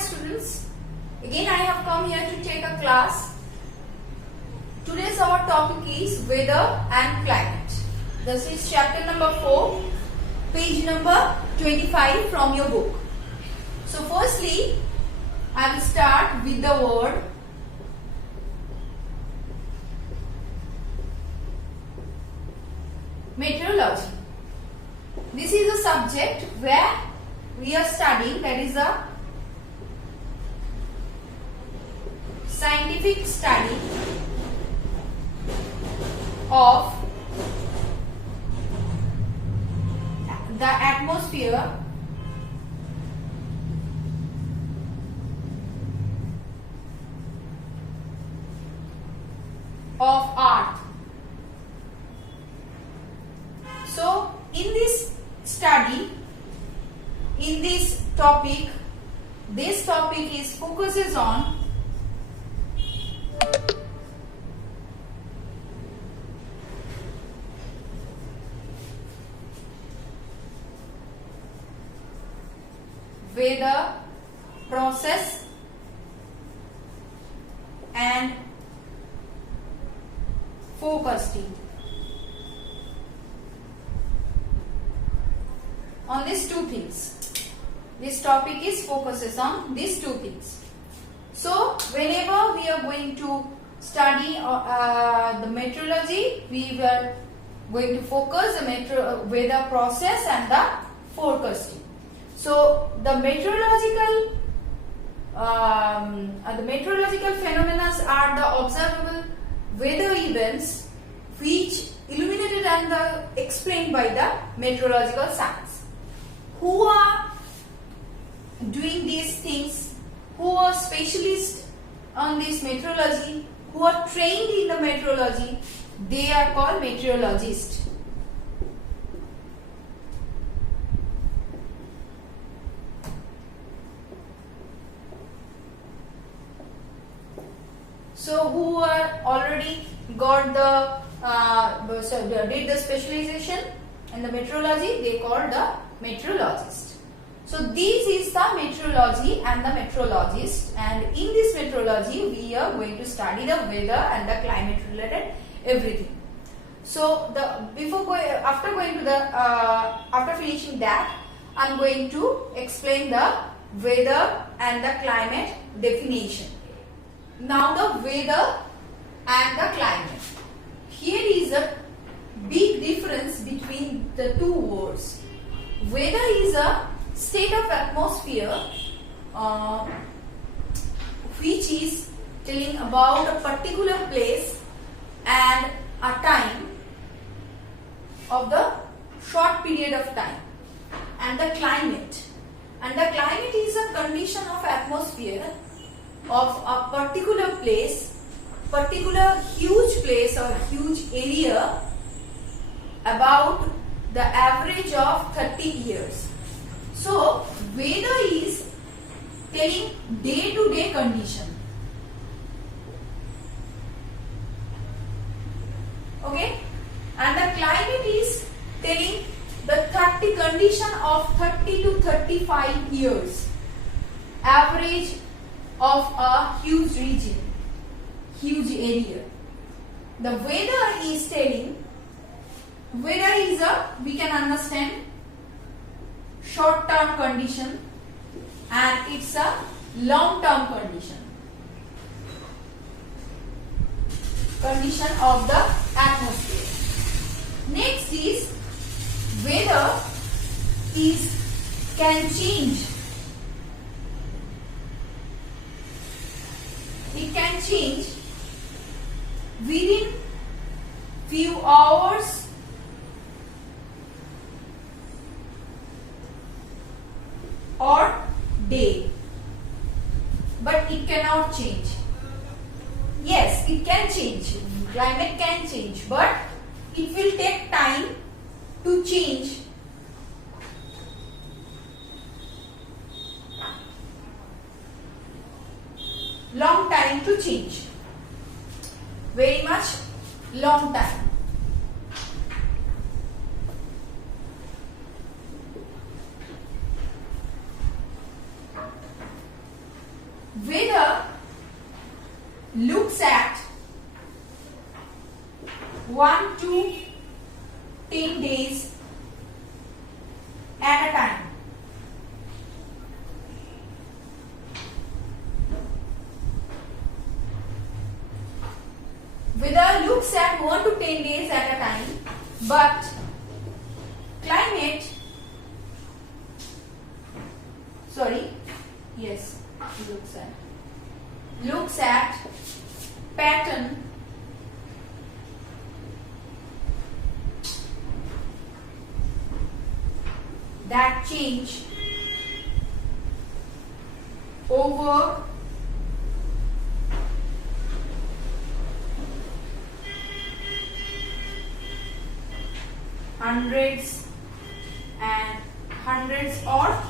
students, again I have come here to take a class. Today's our topic is weather and climate. This is chapter number 4, page number 25 from your book. So firstly, I will start with the word meteorology. This is a subject where we are studying, that is a scientific study of the atmosphere of Earth. So in this study, in this topic is focuses on weather process and forecasting. On these two things. This topic is focuses on these two things. So whenever we are going to study the meteorology, we were going to focus the weather process and the forecasting. So the meteorological phenomena are the observable weather events which illuminated and explained by the meteorological science. Who are doing these things, who are specialists on this meteorology, who are trained in the meteorology, they are called meteorologists. So who are already got did the specialization in the meteorology, they called the meteorologist. So this is the meteorology and the meteorologist, and in this meteorology we are going to study the weather and the climate related everything. So after finishing that, I am going to explain the weather and the climate definition. Now the weather and the climate. Here is a big difference between the two words. Weather is a state of atmosphere which is telling about a particular place and a time of the short period of time. And the climate. And the climate is a condition of atmosphere of a particular place, particular huge place or huge area about the average of 30 years. So weather is telling day to day condition. Okay, and the climate is telling the condition of 30 to 35 years average of a huge region, huge area. The weather is telling, weather is we can understand short term condition and it's a long term condition of the atmosphere. Next is weather can change. It can change within few hours or day, but it cannot change. Yes, it can change. Climate can change, but it will take time to change. Long time to change. Very much long time. weather looks at 1 to 10 days at a time. Weather looks at 1 to 10 days at a time, but climate, looks at pattern that change over hundreds or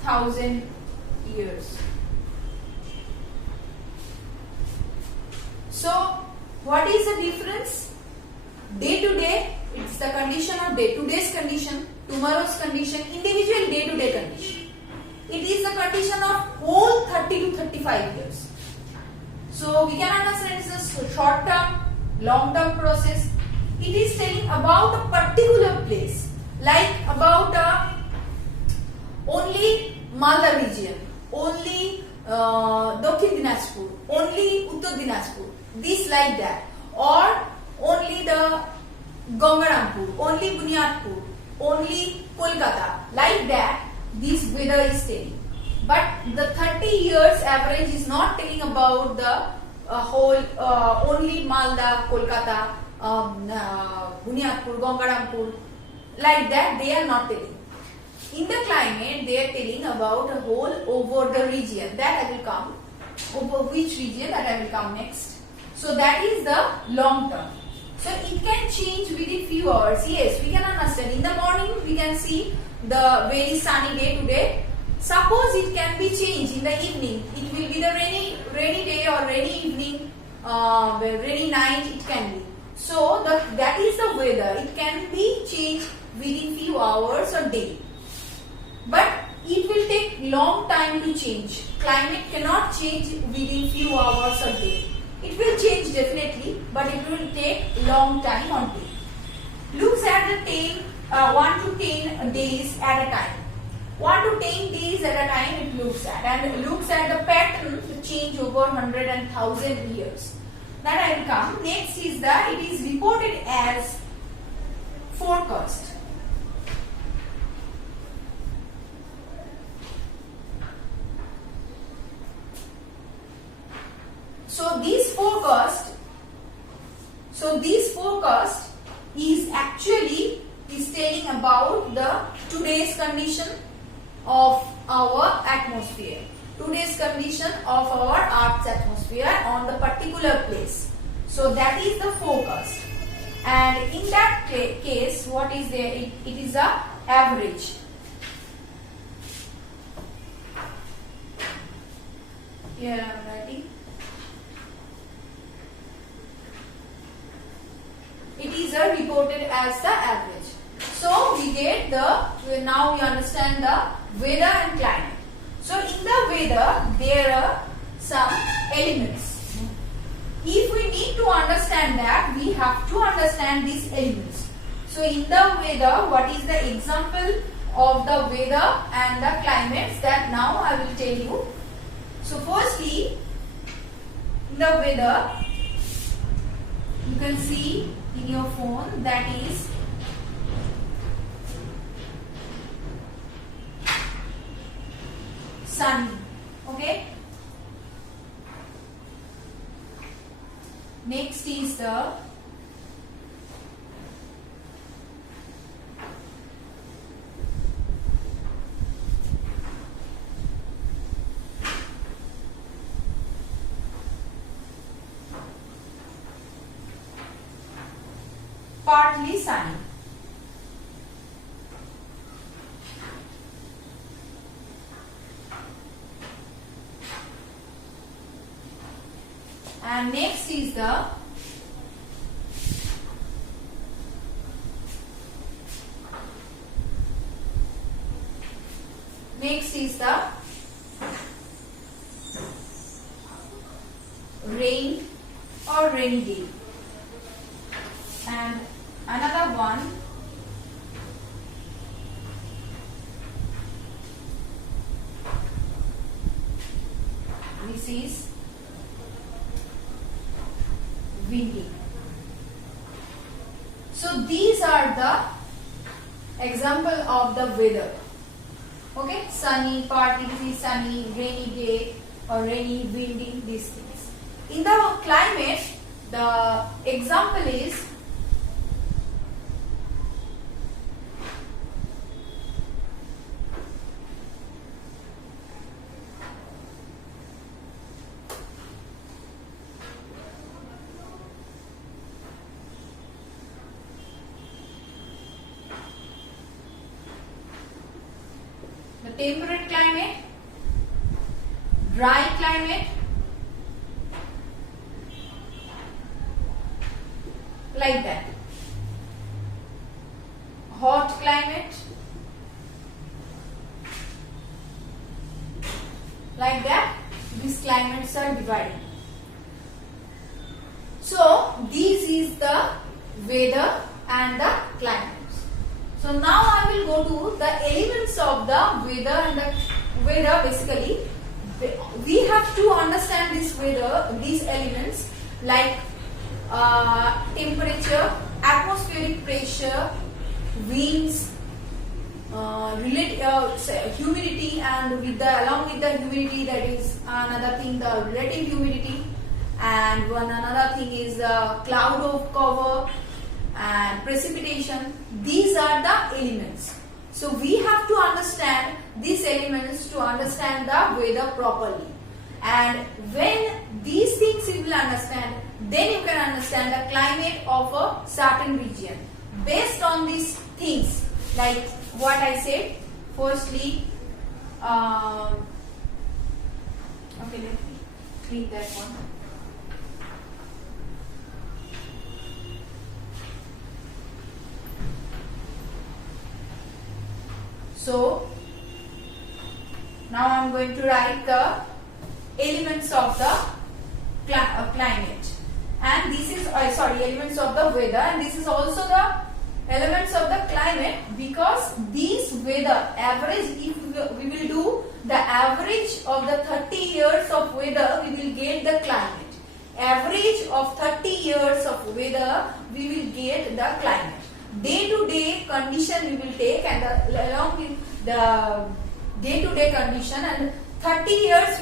thousand years. So what is the difference? Day to day, it's the condition of day. Today's condition, tomorrow's condition, individual day to day condition. It is the condition of whole 30 to 35 years. So we can understand it's a short term, long term process. It is telling about a particular place, like about only Malda region, only Dakhin Dinajpur, only Uttar Dinajpur, this like that, or only the Gangarampur, only Bunyadpur, only Kolkata, like that. This weather is telling. But the 30 years average is not telling about the whole only Malda, Kolkata, Bunyadpur, Gangarampur, like that they are not telling. In the climate they are telling about a whole over the region. That I will come, over which region, that I will come next. So that is the long term. So it can change within few hours. Yes, we can understand. In the morning we can see the very sunny day today. Suppose it can be changed in the evening. It will be the rainy day or rainy evening, rainy night. It can be. So that is the weather. It can be changed within few hours or day. But it will take long time to change. Climate cannot change within few hours or day. It will change definitely, but it will take long time on day. Looks at the 1 to 10 days at a time. 1 to 10 days at a time it looks at, and it looks at the pattern to change over 100 and 1000 years. That I will come. Next is that it is reported as forecast. So this forecast is actually telling about the today's condition of our atmosphere, today's condition of our Earth's atmosphere on the particular place. So that is the forecast, and in that case what is there? It is a average. Here I am writing. It is reported as the average. So we get now we understand the weather and climate. So in the weather there are some elements. If we need to understand that, we have to understand these elements. So in the weather, what is the example of the weather and the climates, that now I will tell you. So firstly, in the weather, you can see in your phone, that is sunny. Okay. Next is the partly sunny. And next is the Next is the rain or rainy day. And another one, this is windy. So these are the example of the weather. Okay, sunny, partly sunny, rainy day or rainy, windy, these things. In the climate, the example is the temperate climate, dry climate, like that, hot climate, like that. These climates are divided. So this is the weather and the climates. So now I will go to the elements of the weather and the weather. Basically, we have to understand this weather, these elements like temperature, atmospheric pressure, winds, humidity, and with the along with the humidity, that is another thing, the relative humidity, and another thing is cloud of cover and precipitation. These are the elements. So we have to understand these elements to understand the weather properly. And when these things you will understand, then you can understand the climate of a certain region based on these things, like what I said. Firstly, okay, let me clean that one. So now I am going to write the elements of the climate, and this is elements of the weather, and this is also the elements of the climate, because these weather average, if we will do the average of the 30 years of weather, we will get the climate. Average of 30 years of weather, we will get the climate. Day-to-day condition we will take, and along with the day-to-day condition, and 30 years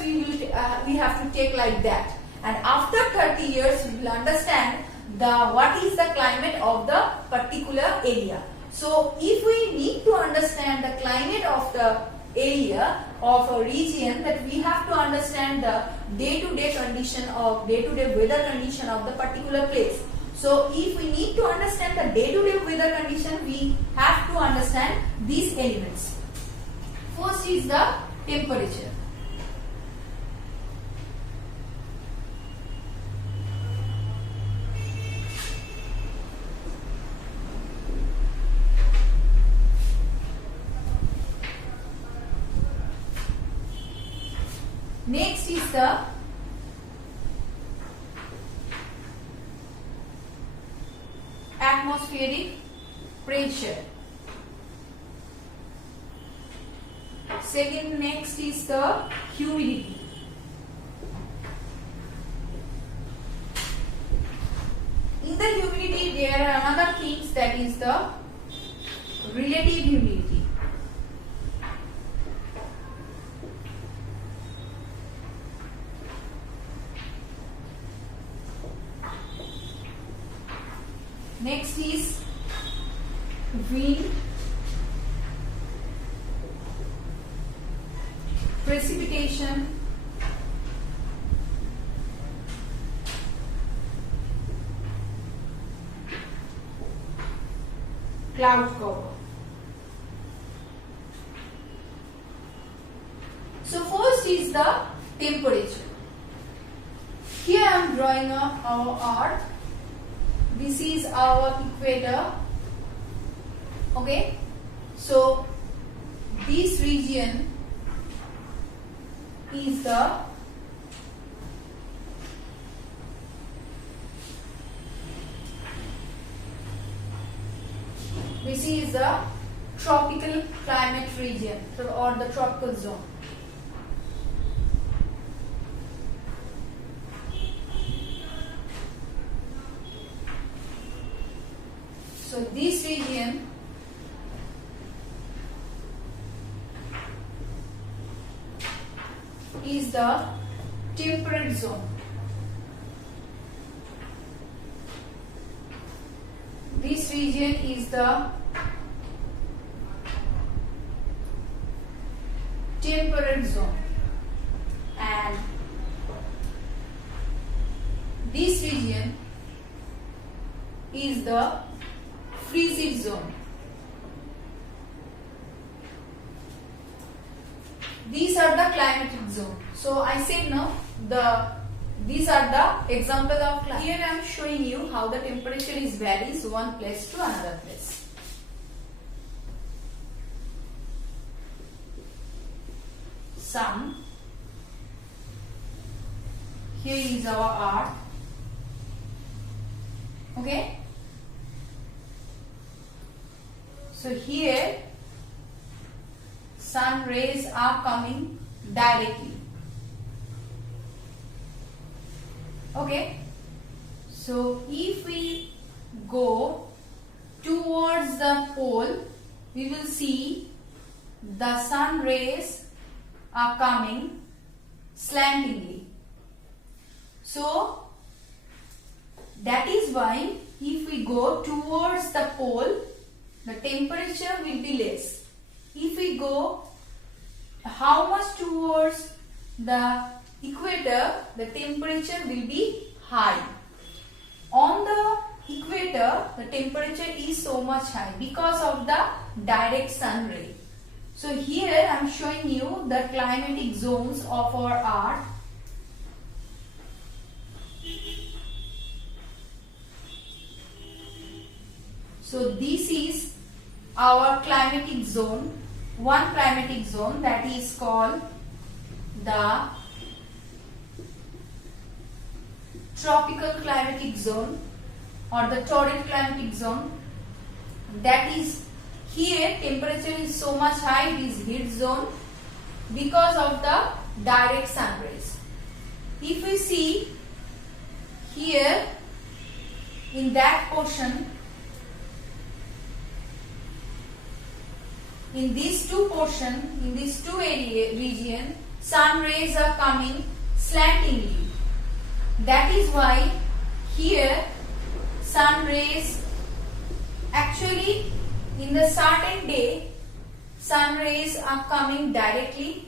we have to take like that. And after 30 years we will understand what is the climate of the particular area. So if we need to understand the climate of the area of a region, that we have to understand the day-to-day condition of day-to-day weather condition of the particular place. So if we need to understand the day-to-day weather condition, we have to understand these elements. First is the temperature. Next is the atmospheric pressure. Second, next is the humidity. In the humidity, there are another things, that is the relative humidity. Next is wind, precipitation, cloud cover. So first is the temperature. Here I am drawing our earth. This is our equator. Okay, so this region is the tropical climate region or the tropical zone. So this region is the temperate zone. This region is the temperate zone, and this region is the frigid zone. These are the climatic zone. So I said now these are the example of climate. Here I am showing you how the temperature is varies one place to another place. Sun. Here is our earth. Okay. So here sun rays are coming directly. Okay. So if we go towards the pole, we will see the sun rays are coming slantingly. So that is why if we go towards the pole, the temperature will be less. If we go how much towards the equator, the temperature will be high. On the equator, the temperature is so much high because of the direct sun ray. So here I am showing you the climatic zones of our earth. So this is our climatic zone, one climatic zone, that is called the tropical climatic zone or the torrid climatic zone. That is, here temperature is so much high, it is heat zone because of the direct sun rays. If we see here in that portion, in these two region, sun rays are coming slantingly. That is why here sun rays, actually in the certain day sun rays are coming directly,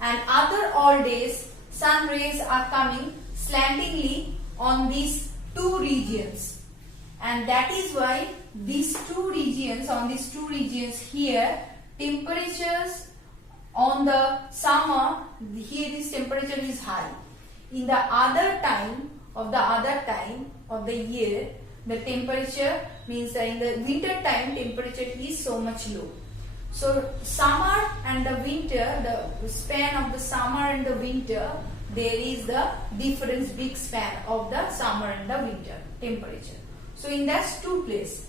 and other all days sun rays are coming slantingly on these two regions. And that is why these two regions here, temperatures on the summer, here this temperature is high. In the other time of the year, the temperature means that in the winter time temperature is so much low. So summer and the winter, the span of the summer and the winter, there is the difference, big span of the summer and the winter temperature. So in those two places,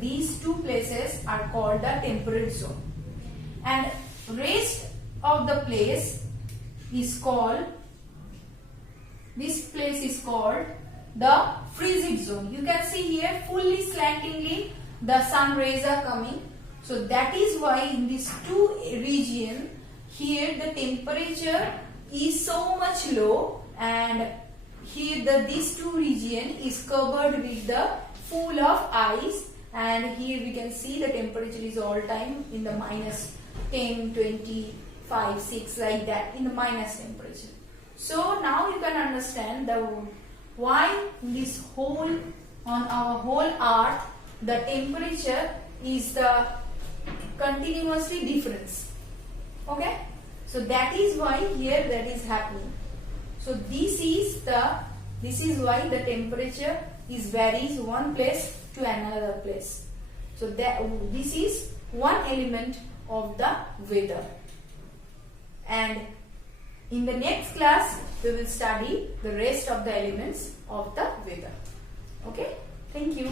these two places are called the temperate zone, and rest of the place is called, this place is called the frigid zone. You can see here fully slantingly the sun rays are coming. So that is why in these two regions here the temperature is so much low, and here this two region is covered with the full of ice, and here we can see the temperature is all time in the minus 10, 25, 6 like that, in the minus temperature. So now you can understand why in this whole, on our whole earth, the temperature is the continuously difference. Okay, so that is why here that is happening. So this is why the temperature is varies one place to another place. So that this is one element of the weather. And In the next class, we will study the rest of the elements of the weather. Okay? Thank you.